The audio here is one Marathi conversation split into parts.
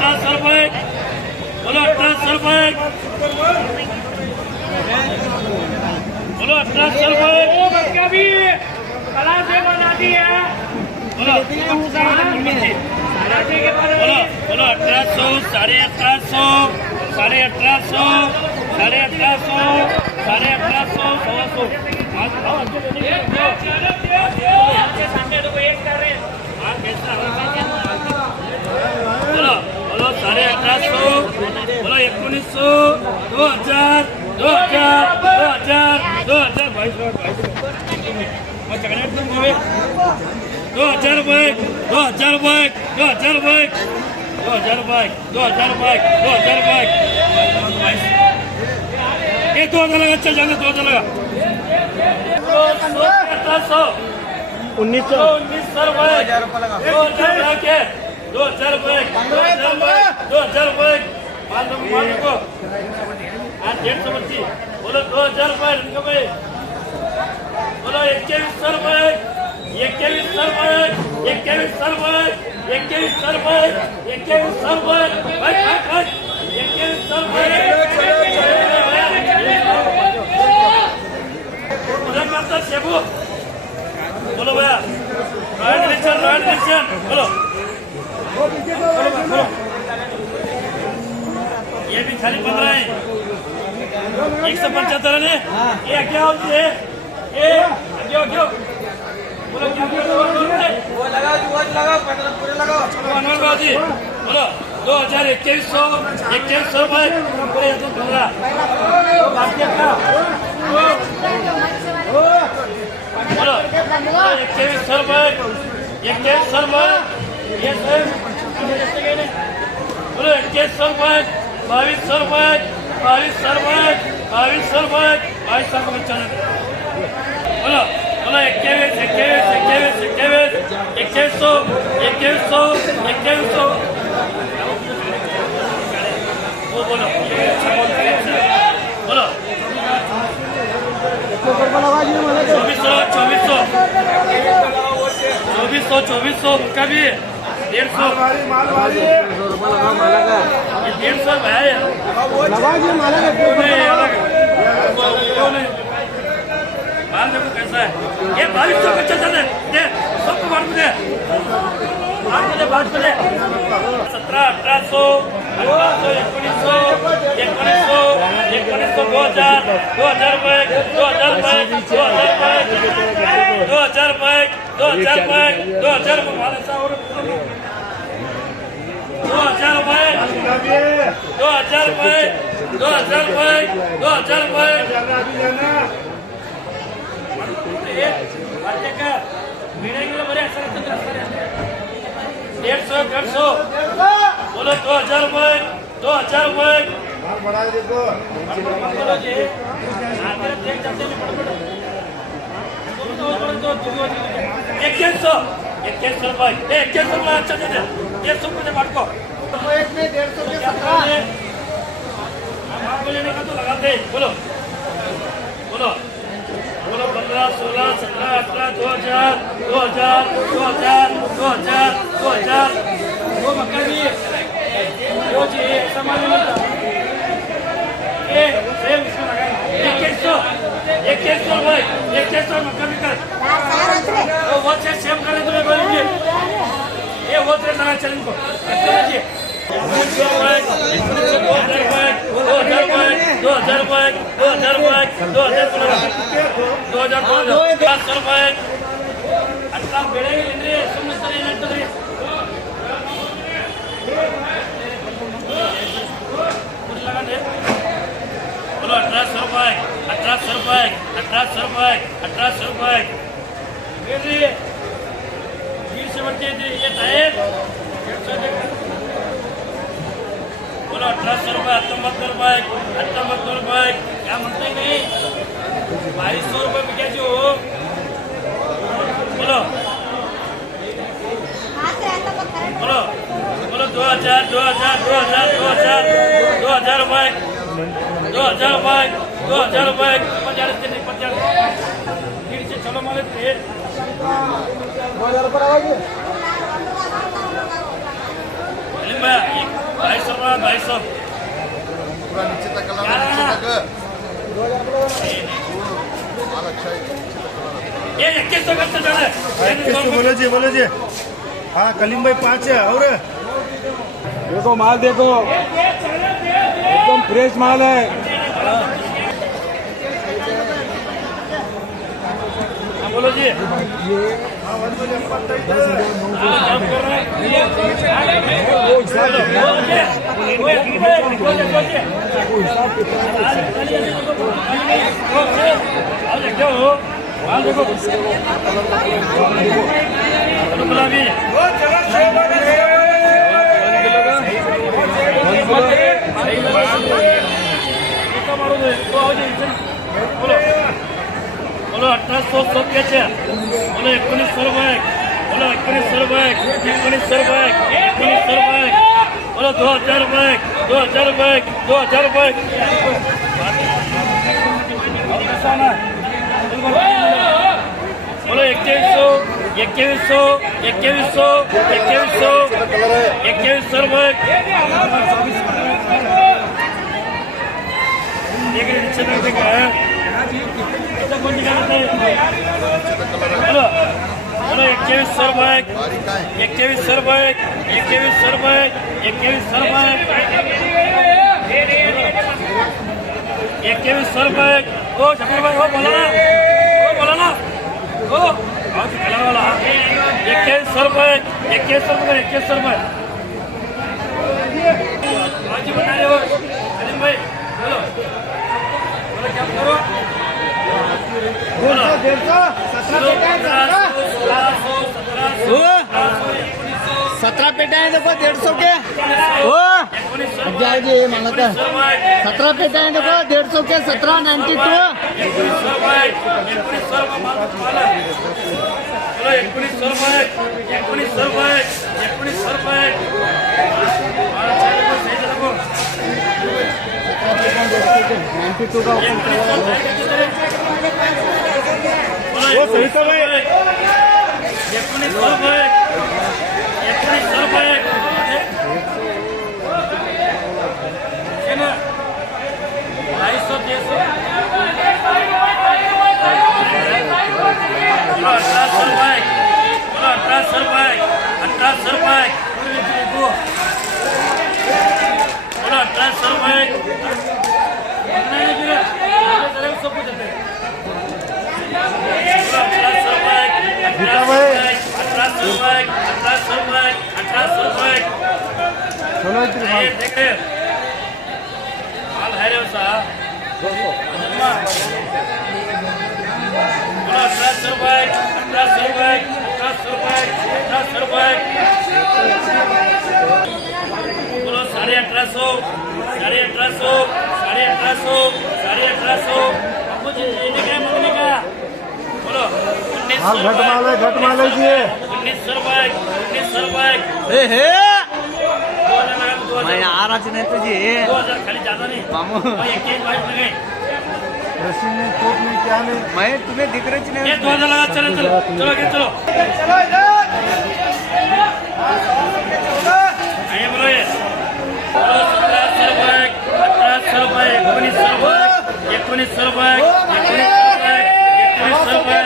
1800 रुपये, बोलो 1800 रुपये, बोलो 1800 रुपये। बच्चा भी कला से बना दी है। बोलो बोलो 1800, 1850, 1850, 1850, 1850, 1800। बोलो 1850, बोलो 1900, 2000, 2000, 2000, 2000, 2000 रुपये, 2000 रुपये, 2000 रुपये, 2000 रुपये, 2000 रुपये, 2000 रुपये। ये 2000 लगा, चल जाने 2000 लगा। 1800, 1900 रुपये, 2000 लगा के 2000 रुपये, 2000 रुपये, मान लो आज 150 बच्ची। बोलो 2000 रुपये इनका भाई, बोलो 2100 रुपये, 2100 रुपये, 2100 रुपये, 2100 रुपये, 2100 रुपये, भाई 2100 रुपये। शेबू बोलो भैया, रॉयल डिवीजन बोलो। ये भी खाली 15 है, 175 है। ये क्या होती है? ये क्यों क्यों बोलो क्या वो लगा पूरे लगाओ जी। बोलो 2100 रुपये पूरे 15। बोलो 2100 रुपये, 2100 रुपये, ये बोलो 2100 रुपये, 2200 रुपये, 2200 रुपये, 2200 रुपये, 2200 को बच्चा। बोलो बोलो 21, 21, 21, 21, 2100, 2100, 2100। वो बोलो बोलो 2400 का भी 150। ये 150 है माल देखो कैसा है। ये 2200 का चल दे सबको बांट दे, 17, 1800, 1900, 1900, 2000, 2000 रुपये, 2000 रुपये, 2000 रुपये, 2000 रुपये, 2000 रुपये, 2000 रुपये, 2000 रुपये, 2000 रुपये, 2000 रुपये, 2000 रुपये। 150, बोलो 2000 रुपये, 2000 रुपये। 2100 रुपये, 2100 रुपये। अच्छा दे 150 रुपये बांटो। लेने का तो लगा दे। बोलो बोलो बोलो 15, 16, 17, 18, 2000, 2000, 2000, 2000, 2000। वो मक्का भी वो जी सामान ये सेम इसमें लगा 2100 रुपये, 2100 मक्का भी कर। वो से सेम करे तुम्हें बोलेंगे ये वो से लगा चलें को 2000 रुपये, 2000 रुपये, 2000 रुपये, 2000 रुपये, 2000 रुपये। अट्ला ಬೆಳೆಗಿಲ್ಲ ಸುಮ್ಮನೆ ಏನಂತದ್ರಿ बोलो 1800 रुपये, 1800 रुपये, 1800 रुपये, 1800 रुपये। से बढ़ती ये टायर बोलो 1800 रुपये, 1900 रुपये, 1900 रुपये। क्या म्हणते नाही 2200 रुपये में क्या जो बोलो बोलो बोलो 2000, 2000, 2000, 2000, 2000 रुपये, 2000 रुपये, 2000 रुपये। 50 से 50 फिर से चलो माले 2000 रुपये आवाज 250 रुपये 250 पूरा नीचे तक कलर नीचे तक माल अच्छा है ये 2100 का चल रहा है 2100 बोलो जी हाँ कलीम भाई 5 है और देखो माल देखो एकदम फ्रेश माल है। हाँ बोलो जी गुलाबी बोलो 1800 घ्यायच्या बोलो 1900 रुपये बोलो 1900 रुपये 1900 रुपये 1900 रुपये बोलो 2000 रुपये 2000 रुपये 2000 रुपये बोलो 2100 रुपये बोलो बोलो 2100 रुपये 2100 रुपये 2100 रुपये 2100 रुपये 2100 रुपये ओ शफीर भाई बोला ना ओ कलर वाला 2100 रुपये 2100 रुपये 2100 रुपये आज बता रहे हो सलीम भाई बोलो बोलो क्या करो 17 पेटा है देखो 150 के ओ जाएगी माना का 17 पेटा है देखो 150 के 1792 92 का वो सही तो भाई 1900 रुपये 1900 रुपये 1800 रुपये चलो माल है रे उसा 1800 रुपये 1800 रुपये 1800 रुपये 1800 रुपये बोलो 1850 1850 1850 मुझे लेने का मांगने का बोलो 1900 घट माल है जी 1900 रुपये 1900 रुपये मैं आ रहा नहीं तुझे 2000 खाली ज्यादा नहीं मामू एक बाइक लगे रस्सी में कोट में क्या नहीं मैं तुम्हें दिख रही ये नहीं 2000 लगा चलो चलो चलो के चलो आइए बोलो ये 1700 रुपये 1800 रुपये 1900 रुपये 1900 रुपये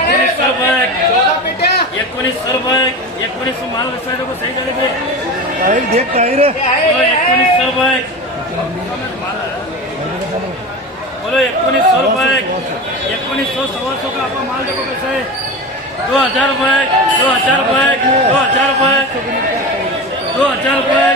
1900 रुपये 1900 रुपये 1900 माल वैसा को सही करे टाइर देख टाइर 1900 रुपये बोलो 1900 रुपये 1900 100 का आपका माल देखो कैसे है 2000 रुपये 2000 रुपये 2000 रुपये 2000 रुपये